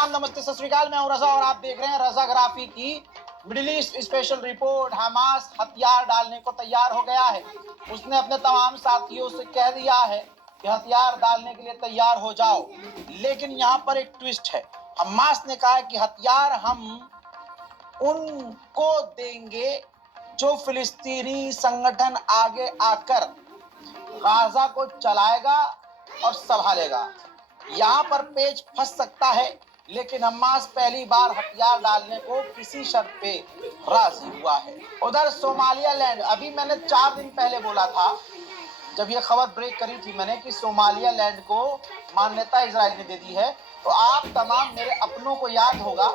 सलाम, नमस्ते, सत श्री अकाल। मैं हूं रजा और आप देख रहे हैं रजाग्राफी की middle east special report. Hamas हथियार डालने को तैयार हो गया है। उसने अपने तमाम साथियों से कह दिया है कि हथियार डालने के लिए तैयार हो जाओ। लेकिन यहाँ पर एक ट्विस्ट है। हमास ने कहा है कि हथियार हम उनको देंगे जो फिलिस्तीनी संगठन आगे आकर गाजा को चलाएगा और संभालेगा। यहाँ पर पेच फंस सकता है, लेकिन हमास पहली बार हथियार डालने को किसी शर्त पे राजी हुआ है। उधर सोमालियालैंड, अभी मैंने 4 दिन पहले बोला था, जब ये खबर ब्रेक करी थी मैंने कि सोमालियालैंड को मान्यता इजराइल ने दे दी है। तो आप तमाम मेरे अपनों को याद होगा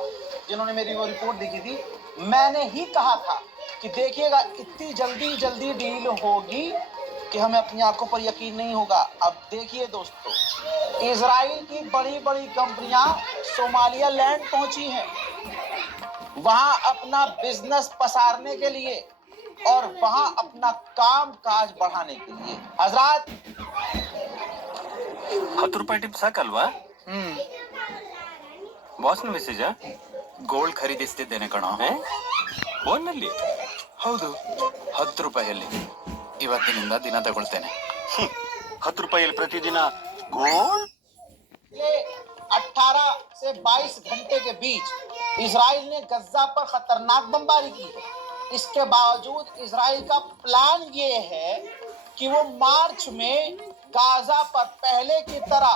जिन्होंने मेरी वो रिपोर्ट देखी थी, मैंने ही कहा था कि देखिएगा इतनी जल्दी डील होगी कि हमें अपनी आंखों पर यकीन नहीं होगा। अब देखिए दोस्तों, इजराइल की बड़ी बड़ी कंपनियां सोमालियालैंड पहुंची हैं वहां अपना बिजनेस पसारने के लिए और वहां अपना काम काज बढ़ाने के लिए। हजरात, 10 ರೂಪಾಯಿ ಟಿಪ್ಸ್ ಸಾಕಲ್ವಾ? ಬಾಸ್ನ ಮೆಸೇಜ್ ಗೋಲ್ಡ್ ಖರೀದಿಸ್ತಿದ್ದೇನೆ ಕಣೋ. ಫೋನ್ನಲ್ಲಿ? ಹೌದು, 10 ರೂಪಾಯಿಯಲ್ಲಿ. ಇವತ್ತಿನಿಂದ ದಿನ ತಗೊಳ್ತೇನೆ. 10 ರೂಪಾಯಿಯಲ್ಲಿ ಪ್ರತಿದಿನ ಗೋಲ್ಡ್. 18 से 22 घंटे के बीच इजराइल ने गज्जा पर खतरनाक बमबारी की है। इसके बावजूद इजराइल का प्लान ये है कि वो मार्च में गाजा पर पहले की तरह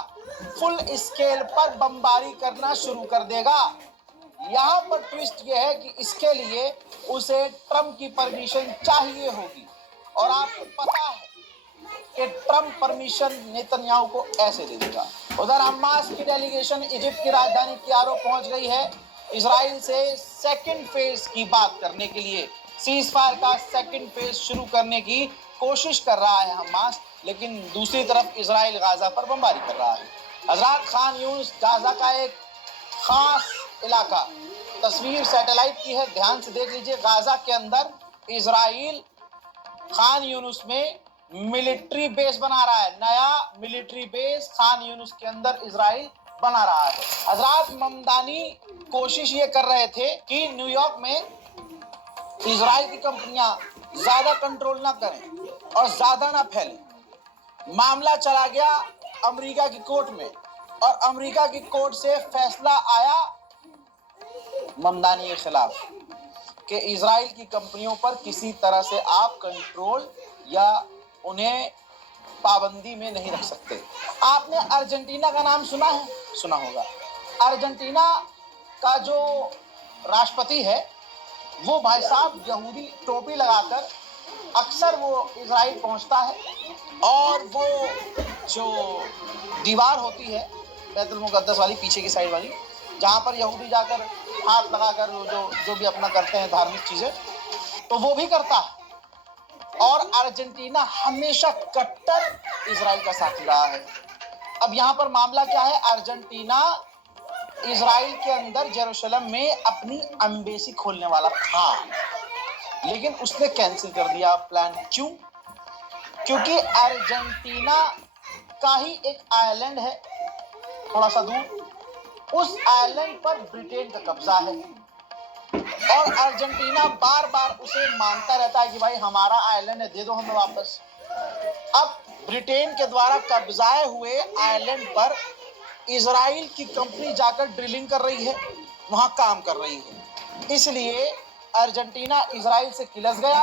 फुल स्केल पर बमबारी करना शुरू कर देगा। यहाँ पर ट्विस्ट ये है कि इसके लिए उसे ट्रंप की परमिशन चाहिए होगी, और आपको पता है कि ट्रंप परमिशन नेतन्याहू को ऐसे दे देगा। उधर हमास की डेलीगेशन इजिप्ट की राजधानी कायरो पहुंच गई है इजराइल से सेकंड फेज की बात करने के लिए। सीज फायर का सेकंड फेज शुरू करने की कोशिश कर रहा है हमास, लेकिन दूसरी तरफ इजराइल गाजा पर बमबारी कर रहा है। हजरात, खान यूनिस गाजा का एक खास इलाका, तस्वीर सैटेलाइट की है, ध्यान से देख लीजिए। गाजा के अंदर इजराइल खान यूनिस में मिलिट्री बेस बना रहा है। नया मिलिट्री बेस खान यूनिस के अंदर इजराइल बना रहा है। हजरात, ममदानी कोशिश ये कर रहे थे कि न्यूयॉर्क में इजराइल की कंपनियां ज्यादा कंट्रोल ना करें और ज्यादा ना फैलें। मामला चला गया अमेरिका की कोर्ट में, और अमेरिका की कोर्ट से फैसला आया ममदानी के खिलाफ कि इजराइल की कंपनियों पर किसी तरह से आप कंट्रोल या उन्हें पाबंदी में नहीं रख सकते। आपने अर्जेंटीना का नाम सुना है? सुना होगा। अर्जेंटीना का जो राष्ट्रपति है वो भाई साहब यहूदी टोपी लगाकर अक्सर वो इजराइल पहुंचता है, और वो जो दीवार होती है बैतुल मुकद्दस वाली, पीछे की साइड वाली, जहां पर यहूदी जाकर हाथ लगाकर जो भी अपना करते हैं धार्मिक चीजें, तो वो भी करता है। और अर्जेंटीना हमेशा कट्टर इजराइल का साथी रहा है। अब यहाँ पर मामला क्या है? अर्जेंटीना इजराइल के अंदर जेरूशलम में अपनी एम्बेसी खोलने वाला था, लेकिन उसने कैंसिल कर दिया प्लान। क्यों? क्योंकि अर्जेंटीना का ही एक आइलैंड है थोड़ा सा दूर, उस आइलैंड पर ब्रिटेन का कब्जा है, और अर्जेंटीना बार बार उसे मांगता रहता है कि भाई हमारा आइलैंड है, दे दो हमें वापस। अब ब्रिटेन के द्वारा कब्जाए हुए आइलैंड पर इजराइल की कंपनी जाकर ड्रिलिंग कर रही है, वहां काम कर रही है, इसलिए अर्जेंटीना इजराइल से किलस गया।